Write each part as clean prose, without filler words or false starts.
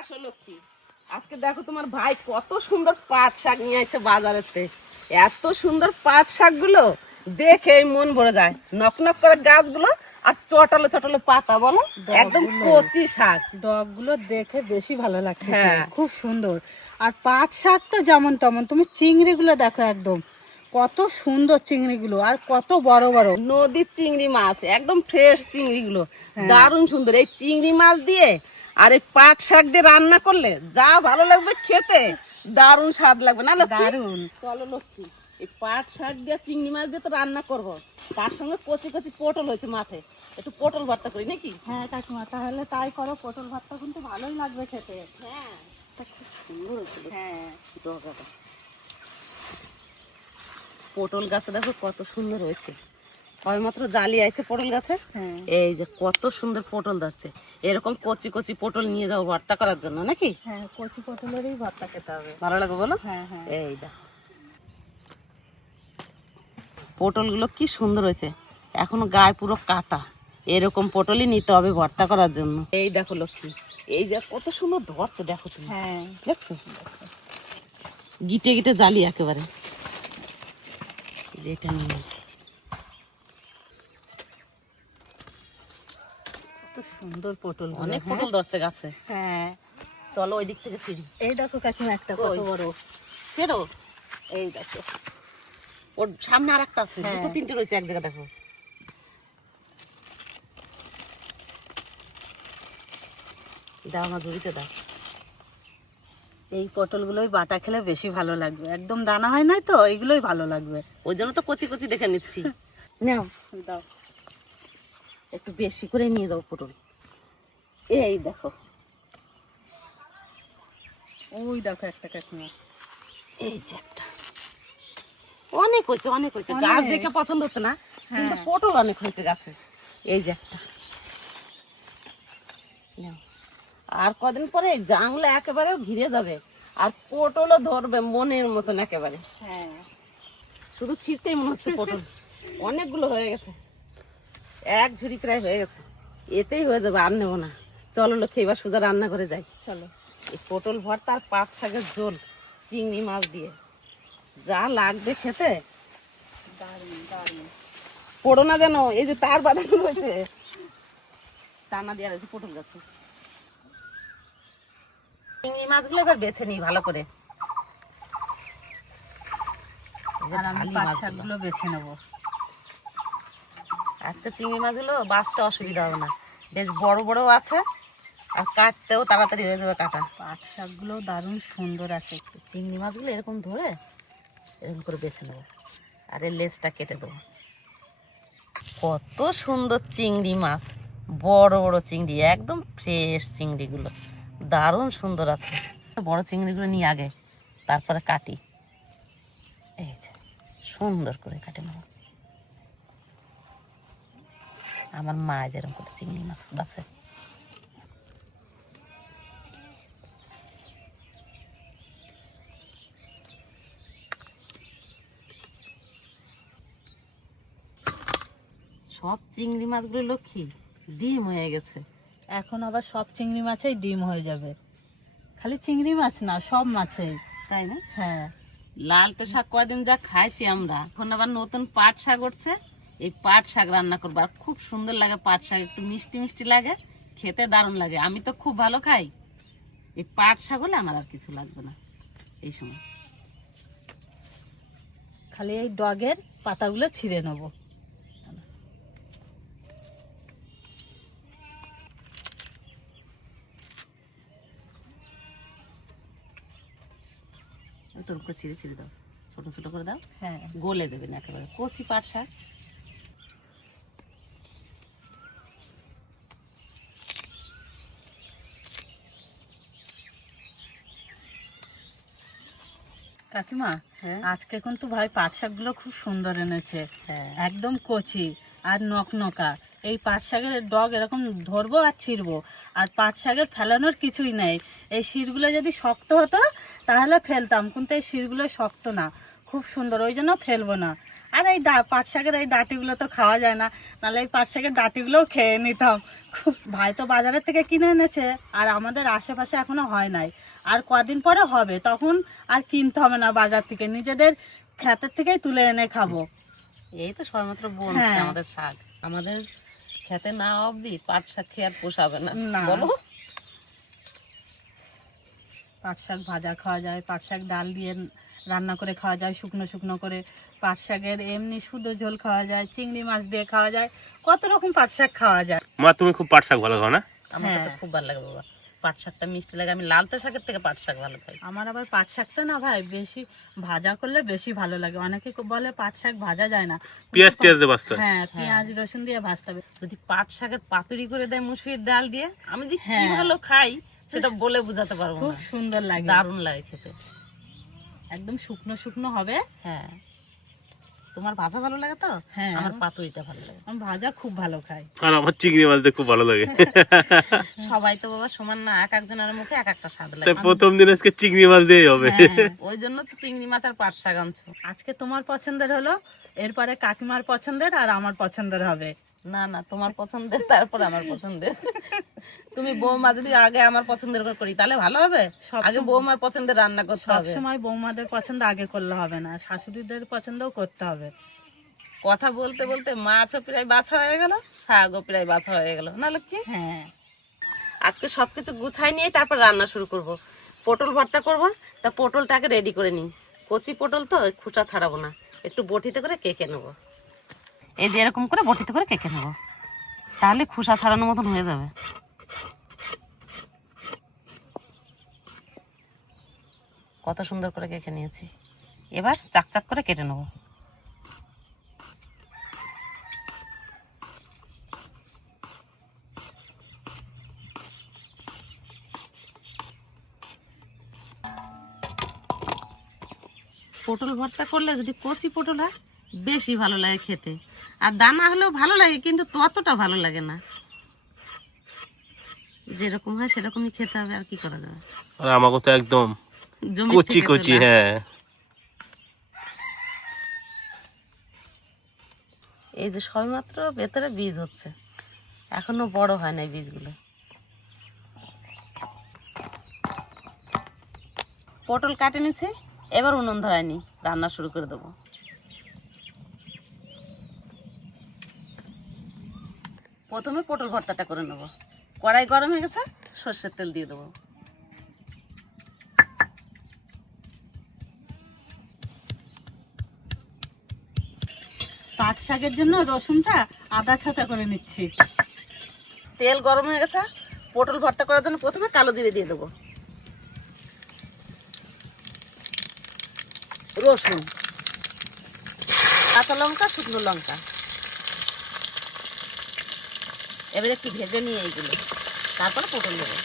আসো লক্ষ্মী, আজকে দেখো তোমার ভাই কত সুন্দর পাট শাক নিয়ে আসছে বাজারেতে। এত সুন্দর পাট শাকগুলো দেখে মন ভরে যায়। নকনক করে গাছগুলো আর চটালো চটালো পাতা, বলো একদম কচি শাক। ডগগুলো দেখে বেশি ভালো লাগছে, হ্যাঁ। খুব সুন্দর। আর পাট শাক তো যেমন তেমন, তুমি চিংড়িগুলো দেখো, একদম কত সুন্দর চিংড়িগুলো, আর কত বড় বড়। নদীর চিংড়ি মাছ, একদম ফ্রেশ চিংড়িগুলো, হ্যাঁ। দারুণ সুন্দর। এই চিংড়ি মাছ দিয়ে আর এই পাট শাক দিয়ে রান্না করলে যা ভালো লাগবে খেতে, দারুণ স্বাদ লাগবে না লক্ষ্মী? দারুণ। চলো লক্ষ্মী, এই পাট শাক দিয়ে চিংড়ি মাছ দিয়ে তো রান্না করবো, তার সঙ্গে কচি কচি পটল হয়েছে মাঠে, একটু পটল ভর্তা করি নাকি? হ্যাঁ কাকিমা, তাহলে তাই করো। পটল ভাতটা কিন্তু ভালোই লাগবে খেতে। হ্যাঁ, তা খুব সুন্দর হয়েছে। হ্যাঁ। ডগাটা পটল গাছে দেখো কত সুন্দর হয়েছে, মাত্র জালি আছে পটল গাছে। হ্যাঁ। এই যে কত সুন্দর পটল ধরছে, এরকম কচি কচি পটল নিয়ে যাবো ভর্তা করার জন্য নাকি? হ্যাঁ, কচি পটলেরই ভর্তা খেতে হবে। ভালো লাগবে বলো? হ্যাঁ হ্যাঁ। এই দেখো পটলগুলো কি সুন্দর হয়েছে, এখনো গায়ে পুরো কাটা। এরকম পটলই নিতে হবে ভর্তা করার জন্য। এই দেখো লক্ষ্মী, এই যে কত সুন্দর ধরছে, দেখো তুমি। হ্যাঁ। দেখছো গিটে গিটে জালি একেবারে, যেটা নিয়ে কত সুন্দর পটল, অনেক পটল ধরছে গাছে। হ্যাঁ। চলো ওই দিক থেকে ছিড়ি। এই দেখো কাকিমা, একটা কত কই? বড়। ছেড়ো, এই দেখো। ওর সামনে আর একটা আছে, হ্যাঁ। দুটো তিনটে রয়েছে এক জায়গায়, দেখো। দাও আমার ঝুড়িতে দাও। এই পটলগুলোই বাটা খেলে বেশি ভালো লাগবে, একদম দানা হয় নাই তো, এইগুলোই ভালো লাগবে। ওই জন্য তো কচি কচি দেখে নিচ্ছি। নাও দাও। একটু বেশি করে নিয়ে যাও পটল। এই দেখো, ওই দেখো একটা কাকিমা। এই যে একটা, অনেক হয়েছে অনেক হয়েছে। অনেক। গাছ দেখে পছন্দ হচ্ছে না, কিন্তু হ্যাঁ। পটল অনেক হয়েছে গাছে। এই যে একটা, নাও। আর কদিন পরে এই জাংলা একেবারে ঘিরে যাবে, আর পটলও ধরবে মনের মতন একেবারে। হ্যাঁ। শুধু ছিঁড়তেই মনে হচ্ছে পটল। অনেকগুলো হয়ে গেছে, এক ঝুড়ি প্রায় হয়ে গেছে, এতেই হয়ে যাবে, আর নেবো না। চলো লক্ষ্মী, এবার সোজা রান্না করে যাই। চলো। এই পটল ভর্তা আর পাট শাকের ঝোল চিংড়ি মাছ দিয়ে যা লাগবে খেতে, দারুণ দারুণ। পড়ো না যেন। এই যে তার বাঁধানো রয়েছে, টানা দেওয়া রয়েছে পটল গাছে। চিংড়ি মাছগুলো এবার বেছে নিই ভালো করে। এই যে আর আমি ঢালি পাট মাছগুলো। শাকগুলো বেছে নেবো। আজকে চিংড়ি মাছগুলো বাঁচতে অসুবিধা হবে না, বেশ বড় বড় আছে, আর কাটতেও তাড়াতাড়ি হয়ে যাবে কাটা। পাট শাকগুলো দারুণ সুন্দর আছে। চিংড়ি মাছগুলো এরকম ধরে এরকম করে বেছে নেবো, আর এর লেজটা কেটে দেবো। কত সুন্দর চিংড়ি মাছ, বড় বড় চিংড়ি, একদম ফ্রেশ চিংড়িগুলো, দারুণ সুন্দর আছে। বড় চিংড়িগুলো নিয়ে আগে, তারপরে কাটি। এই যে সুন্দর করে কাটে নেব, আমার মা যেরকম করে চিংড়ি মাছ বাছে। সব চিংড়ি মাছগুলো লক্ষ্মী ডিম হয়ে গেছে। এখন আবার সব চিংড়ি মাছেই ডিম হয়ে যাবে, খালি চিংড়ি মাছ না, সব মাছেই। তাই না? হ্যাঁ। লালতে শাক কয়দিন যা খাইছি আমরা, এখন আবার নতুন পাট শাক উঠছে, এই পাট শাক রান্না করবো। আর খুব সুন্দর লাগে পাট শাক, একটু মিষ্টি মিষ্টি লাগে, খেতে দারুণ লাগে। আমি তো খুব ভালো খাই। এই পাট শাক হলে আমার আর কিছু লাগবে না এই সময়। খালি এই ডগের পাতাগুলো ছিঁড়ে নেবো। তোর করে ছিঁড়ে ছিঁড়ে দাও, ছোট ছোট করে দাও। হ্যাঁ। গলে দেবে না একেবারে, কচি পাট শাক। কাকিমা, হ্যাঁ। আজকে কিন্তু ভাই পাট শাকগুলো খুব সুন্দর এনেছে। হ্যাঁ। একদম কচি আর নকনকা। এই পাট শাকের ডগ এরকম ধরবো আর ছিঁড়বো, আর পাট শাকের ফেলানোর কিছুই নেই। এই শিরগুলো যদি শক্ত হতো তাহলে ফেলতাম, কিন্তু এই শিরগুলো শক্ত না, খুব সুন্দর, ওই জন্য ফেলবো না। আর এই পাট শাকের এই ডাঁটিগুলো তো খাওয়া যায় না, নাহলে এই পাট শাকের ডাঁটিগুলোও খেয়ে নিতাম। খুব ভাই তো বাজারের থেকে কিনে এনেছে, আর আমাদের আশেপাশে এখনো হয় নাই, আর কদিন পরে হবে, তখন আর কিনতে হবে না বাজার থেকে, নিজেদের ক্ষেতের থেকেই তুলে এনে খাবো। এই তো সবেমাত্র বলছে হ্যাঁ। আমাদের শাক, আমাদের খেতে না অবধি পাট শাক খেয়ে আর পোষাবে না, না। বলো। পাট শাক ভাজা খাওয়া যায়, পাট শাক ডাল দিয়ে রান্না করে খাওয়া যায়, শুকনো শুকনো করে। পাট শাকের এমনি শুধু ঝোল খাওয়া যায়, চিংড়ি মাছ দিয়ে খাওয়া যায়, কত রকম পাট শাক খাওয়া যায়। মা তুমি খুব পাট শাক ভালো খাও না? আমার হ্যাঁ। কাছে খুব ভালো লাগে বাবা, পাট শাকটা মিষ্টি লাগে, আমি লালতে শাকের থেকে পাট শাক ভালো খাই। আমার আবার পাট শাকটা না ভাই বেশি ভাজা করলে বেশি ভালো লাগে। অনেকে বলে পাট শাক ভাজা যায় না, পেঁয়াজ টিয়াজ দিয়ে ভাজতে হয়। হ্যাঁ পেঁয়াজ রসুন দিয়ে ভাজতে হবে। যদি পাট শাকের পাতুরি করে দেয় মুসুরির ডাল দিয়ে, আমি যে কি হ্যাঁ। ভালো খাই সেটা বলে বোঝাতে পারবো খুব না, সুন্দর লাগে, দারুণ লাগে খেতে। একদম শুকনো শুকনো হবে। হ্যাঁ, তোমার ভাজা ভালো লাগে তো? হ্যাঁ। আমার পাতুরিটা ভালো লাগে। আমি ভাজা খুব ভালো খাই। আর আমার চিংড়ি মাছ দিয়ে খুব ভালো লাগে। সবাই তো বাবা সমান না, এক একজনের মুখে এক একটা স্বাদ তাই লাগে। প্রথম দিন আজকে চিংড়ি মাছ দিয়েই হবে। হ্যাঁ। ওই জন্য তো চিংড়ি মাছ আর পাট শাক আনছো। আজকে তোমার পছন্দের হলো, এরপরে কাকিমার পছন্দের আর আমার পছন্দের হবে। না না, তোমার পছন্দের তারপর আমার পছন্দের। তুমি বৌমা যদি আগে আমার পছন্দের করে করি তাহলে ভালো হবে, আগে বৌমার পছন্দের রান্না করতে হবে। সবসময় বৌমাদের পছন্দ আগে করলে হবে না, শাশুড়িদের পছন্দও করতে হবে। কথা বলতে বলতে মাছও প্রায় বাছা হয়ে গেল, শাকও প্রায় বাছা হয়ে গেল, নাহলে কি। হ্যাঁ। আজকে সবকিছু গুছাই নিয়ে তারপর রান্না শুরু করব। পটল ভর্তা করব, তা পটলটাকে রেডি করে নিই। কচি পটল তো, খোসা ছাড়াবো না, একটু বটিতে করে কেকে নেব। এই যে এরকম করে বটিতে করে কেকে নেব, তাহলে খোসা ছাড়ানোর মতন হয়ে যাবে। কত সুন্দর করে কেটে নিয়েছি, এবার চাক চাক করে কেটে নেব। পটল ভর্তা করলে যদি কচি পটল হয় বেশি ভালো লাগে খেতে, আর দানা হলেও ভালো লাগে, কিন্তু ততটা ভালো লাগে না। যেরকম হয় সেরকমই খেতে হবে, আর কি করা যাবে। আর আমাকে তো একদম জমি কচি থেকে কচি। তোলা। হ্যাঁ, এই যে সবেমাত্র ভেতরে বীজ হচ্ছে, এখনো বড় হয় না এই বীজগুলো। পটল কাটে নিচ্ছে, এবার উনুন ধরায়নি, রান্না শুরু করে দেবো। প্রথমে পটল ভর্তাটা করে নেবো। কড়াই গরম হয়ে গেছে, সর্ষের তেল দিয়ে দেবো। পাট শাকের জন্য রসুনটা আদা ছাঁচা করে নিচ্ছি। তেল গরম হয়ে গেছে, পটল ভর্তা করার জন্য প্রথমে কালো জিরে দিয়ে দেবো, রসুন, কাঁচা লঙ্কা, শুকনো লঙ্কা। এবার একটু ভেজে নিয়ে এইগুলো, তারপরে পটল দেবো।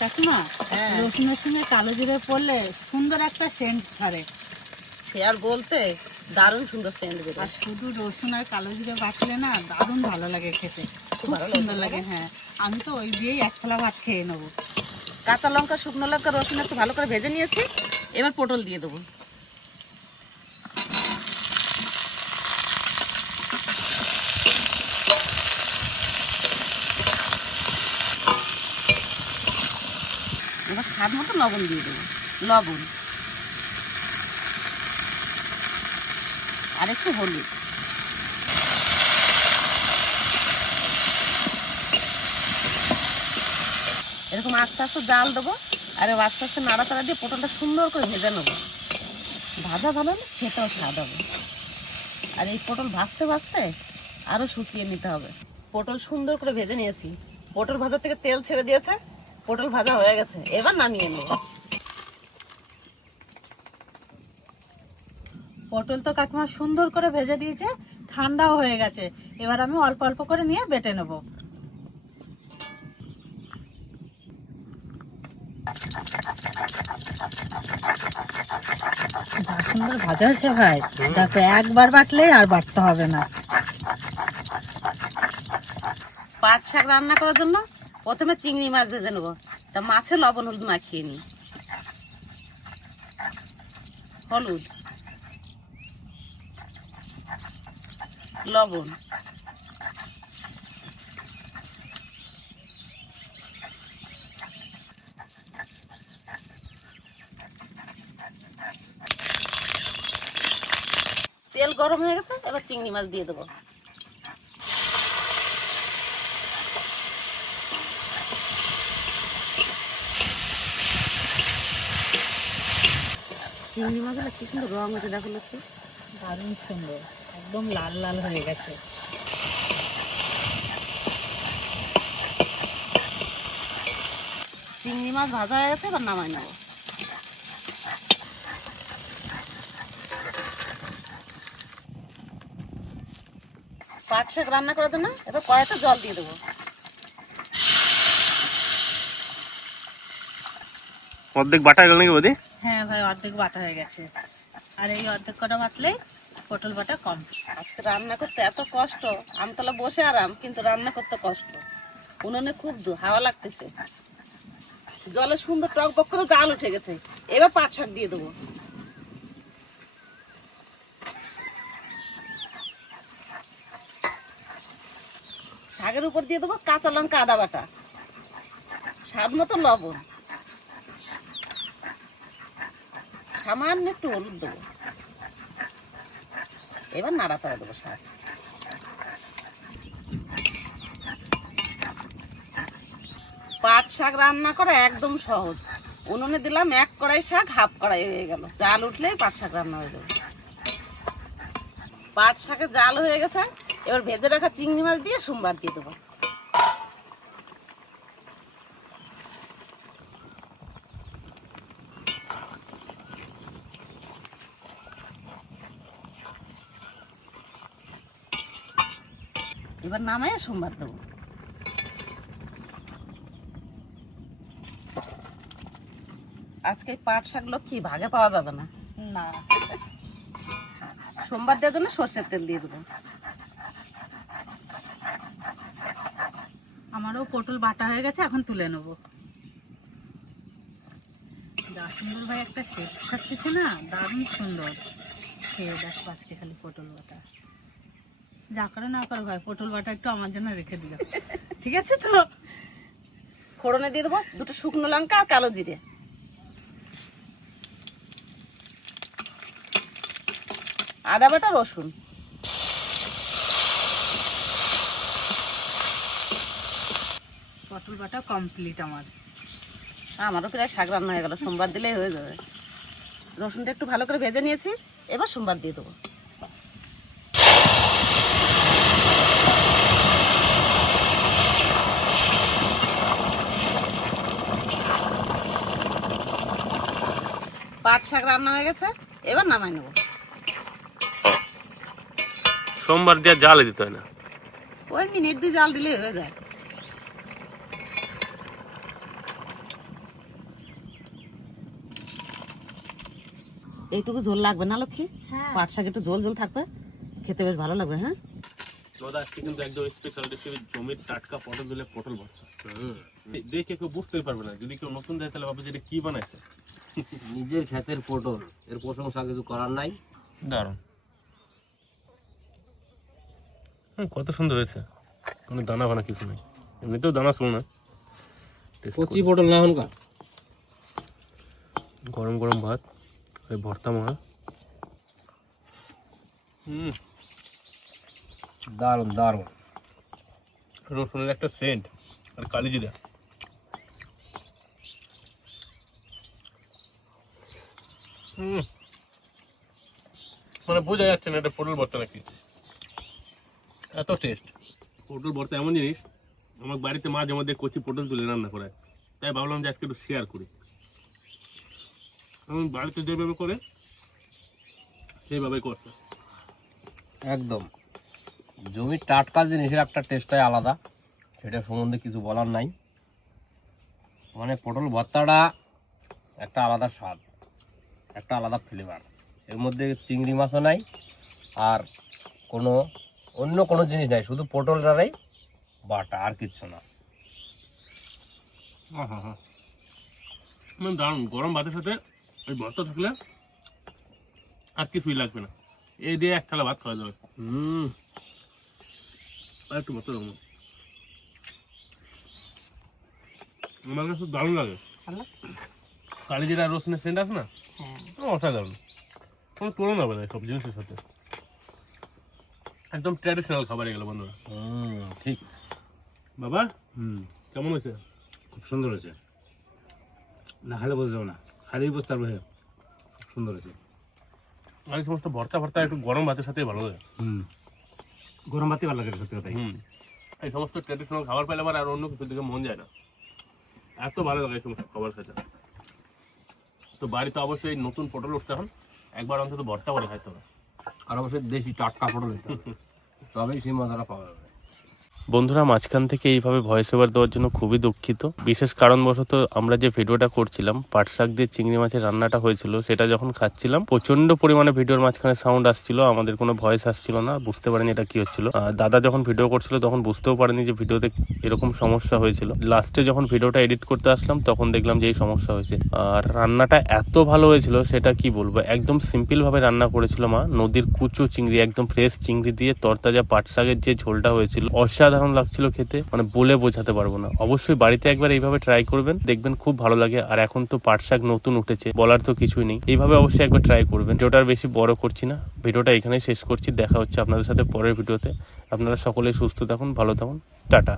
কাকিমা, হ্যাঁ। রসুনের সঙ্গে কালো জিরে পড়লে সুন্দর একটা সেন্ট ছাড়ে। সে আর বলতে, দারুণ সুন্দর সেন্ট বেরোয়। আর শুধু রসুন আর কালো জিরে বাটলে না দারুণ ভালো লাগে খেতে, খুব ভালো সুন্দর লাগে। লাগে। হ্যাঁ, আমি তো ওই দিয়েই এক থালা ভাত খেয়ে নেবো। কাঁচা লঙ্কা, শুকনো লঙ্কা, রসুন একটু ভালো করে ভেজে নিয়েছি, এবার পটল দিয়ে দেবো। এবার স্বাদ মতো লবণ দিয়ে দেবো, লবণ আর একটু হলুদ। এরকম আস্তে আস্তে জাল দেবো, আর আস্তে আস্তে নাড়াচাড়া দিয়ে পটলটা সুন্দর করে ভেজে নেবো। ভাজা ভালো হলে খেতেও স্বাদ হবে। আর এই পটল ভাজতে ভাজতে আরও শুকিয়ে নিতে হবে। পটল সুন্দর করে ভেজে নিয়েছি, পটল ভাজার থেকে তেল ছেড়ে দিয়েছে, পটল ভাজা হয়ে গেছে, এবার নামিয়ে নেব। পটল তো কাকিমা সুন্দর করে ভেজে দিয়েছে, ঠান্ডাও হয়ে গেছে। এবার আমি অল্প অল্প করে নিয়ে বেটে নেব। সুন্দর ভাজা হয়েছে ভাই, দেখো একবার বাটলেই আর বাটতে হবে না। পাট শাক রান্না করার জন্য প্রথমে চিংড়ি মাছ ভেজে নেবো, তা মাছে লবণ হলুদ মাখিয়ে নিই। হলুদ, লবণ, তেল গরম হয়ে গেছে, এবার চিংড়ি মাছ দিয়ে দেবো। চিংড়ি মাছগুলো কি সুন্দর রং হয়েছে, দেখো লক্ষ্মী, দারুণ সুন্দর, একদম লাল লাল হয়ে গেছে। চিংড়ি মাছ ভাজা হয়ে গেছে, এবার নামাই নেবো। পাট শাক রান্না করার জন্য এবার কড়াইতে জল দিয়ে দেবো। অর্ধেক বাটা গেল নাকি বৌদি? হ্যাঁ ভাই, অর্ধেক বাটা হয়ে গেছে, আর এই অর্ধেক কটা বাটলে পটল বাটা কম। আজকে রান্না করতে এত কষ্ট, আমতলা বসে আরাম, কিন্তু রান্না করতে কষ্ট। উনুনে খুব হাওয়া লাগতেছে, জলে সুন্দর টক বক করে জাল উঠে গেছে। এবার পাট শাক দিয়ে দেবো। শাকের উপর দিয়ে দেবো কাঁচা লঙ্কা, আদা বাটা, স্বাদ মতো লবণ, সামান্য একটু হলুদ দেবো। এবার নাড়াচাড়া দেবো শাক। পাট শাক রান্না করা একদম সহজ। উনুনে দিলাম 1 কড়াই শাক, হাফ কড়াই হয়ে গেল। জাল উঠলেই পাট শাক রান্না হয়ে যাবে। পাট শাকের জাল হয়ে গেছে, এবার ভেজে রাখা চিংড়ি মাছ দিয়ে সোমবার দিয়ে দেবো। এবার নামায় সোমবার দেবো। আজকে পাট শাক লক্ষ্মী ভাগে পাওয়া যাবে না, না, সোমবার দেওয়ার জন্য সর্ষের তেল দিয়ে দেবো। আমারও পটল বাটা হয়ে গেছে, এখন তুলে নেবো। যা সুন্দর ভাই একটা শেপ থাকতেছে না, দারুণ সুন্দর। খেয়ে দেখ আজকে খালি পটল বাটা, যা করে না করো ভাই, পটল বাটা একটু আমার জন্য রেখে দিল, ঠিক আছে তো? ফোড়নে দিয়ে দেবো 2টো শুকনো লঙ্কা আর কালো জিরে, আদা বাটা, রসুন। পটল বাটা কমপ্লিট আমার। আমারও প্রায় শাক রান্না হয়ে গেল, সোমবার দিলেই হয়ে যাবে। রসুনটা একটু ভালো করে ভেজে নিয়েছি, এবার সোমবার দিয়ে দেবো। পাট শাক রান্না হয়ে গেছে, এবার নামাই নেবো। সোমবার দিয়ে জালে দিতে হয় না? ওই মিনিট দিয়ে জাল দিলে হয়ে যায়। এইটুকু ঝোল লাগবে না লক্ষ্মী? পাট শাক একটু ঝোল ঝোল থাকবে, খেতে বেশ ভালো লাগবে। হ্যাঁ, আজকে কিন্তু একদম স্পেশাল রেসিপি, জমির টাটকা পটল দিলে পটল ভর্তা। দেখে কেউ বুঝতেই পারবে না, যদি কেউ নতুন দেয় তাহলে ভাবে যে এটা কি বানাইছে। নিজের ক্ষেতের পটল, এর প্রশংসা কিছু করার নাই। দারুণ, কত সুন্দর হয়েছে, কোনো দানা ফানা কিছু নেই, এমনিতেও দানা শুনো না। কচি পটল না এখনকার। গরম গরম ভাত, ওই ভর্তা মাখা। দারুণ দারুণ। রসুনের একটা সেন্ট আর কালি জিরা, মানে বোঝা যাচ্ছে না এটা পটল ভর্তা নাকি, এত টেস্ট। পটল ভর্তা এমন জিনিস, আমার বাড়িতে মাঝে মধ্যে কচি পটল তুলে রান্না করে, তাই ভাবলাম যে আজকে একটু শেয়ার করি। আমি বাড়িতে যেভাবে করে সেইভাবে করতে। একদম জমির টাটকা জিনিসের একটা টেস্টটাই আলাদা, সেটা সম্বন্ধে কিছু বলার নাই। মানে পটল ভর্তাটা একটা আলাদা স্বাদ, একটা আলাদা ফ্লেভার। এর মধ্যে চিংড়ি মাছও নাই, আর কোনো অন্য কোনো জিনিস নাই, শুধু পটলটারই বাটা, আর কিচ্ছু না। দারুণ, গরম ভাতের সাথে ওই ভর্তা থাকলে আর কিছুই লাগবে না, এই দিয়ে এক থালা ভাত খাওয়া যাবে। আর একটু ভাত দেবো, আমার কাছে দারুণ লাগে। কালি জিরা রসুনের সেন্ট আছে না, হ্যাঁ অসাধারণ, কোনো তুলনা হবে না সব জিনিসের সাথে। একদম ট্র্যাডিশনাল খাবার এগুলো বন্ধুরা। ঠিক বাবা কেমন হয়েছে? খুব সুন্দর হয়েছে, না খালে বোঝা যাবে না, খালি বুঝতে পারবে খুব সুন্দর হয়েছে। আর এই সমস্ত ভর্তা ভর্তা একটু গরম ভাতের সাথে ভালো লাগে। গরম ভাতই ভালো লাগে সত্যি কথাই। এই সমস্ত ট্র্যাডিশনাল খাবার পেলে আবার আর অন্য কিছু দিকে মন যায় না, এত ভালো লাগে এই সমস্ত খাবার খেতে। তো বাড়িতে অবশ্যই নতুন পটল উঠছে, এখন একবার অন্তত ভর্তা করে খাইতে হবে। আর অবশ্যই দেশি টাটকা পটল হইতে হবে, তবেই সেই মজাটা পাওয়া যাবে। বন্ধুরা, মাঝখান থেকে এইভাবে ভয়েস ওভার দেওয়ার জন্য খুবই দুঃখিত। বিশেষ কারণবশত আমরা যে ভিডিওটা করছিলাম, পাট শাক দিয়ে চিংড়ি মাছের রান্নাটা হয়েছিল, সেটা যখন খাচ্ছিলাম প্রচন্ড পরিমাণে ভিডিওর মাঝখানে সাউন্ড আসছিল, আমাদের কোনো ভয়েস আসছিল না, বুঝতে পারিনি এটা কি হচ্ছিল। দাদা যখন ভিডিও করছিল তখন বুঝতেও পারেনি যে ভিডিওতে এরকম সমস্যা হয়েছিল। লাস্টে যখন ভিডিওটা এডিট করতে আসলাম তখন দেখলাম যে এই সমস্যা হয়েছে। আর রান্নাটা এত ভালো হয়েছিল সেটা কি বলবো, একদম সিম্পল ভাবে রান্না করেছিল মা। নদীর কুচো চিংড়ি, একদম ফ্রেশ চিংড়ি দিয়ে তরতাজা পাট শাকের যে ঝোলটা হয়েছিল, অসাধারণ লাগছিল খেতে, মানে বলে বোঝাতে পারবো না। অবশ্যই বাড়িতে একবার এইভাবে ট্রাই করবেন, দেখবেন খুব ভালো লাগে। আর এখন তো পাট শাক নতুন উঠেছে, বলার তো কিছুই নেই, এইভাবে অবশ্যই একবার ট্রাই করবেন। ভিডিওটা আর বেশি বড় করছি না, ভিডিওটা এখানেই শেষ করছি। দেখা হচ্ছে আপনাদের সাথে পরের ভিডিওতে। আপনারা সকলেই সুস্থ থাকুন, ভালো থাকুন, টাটা।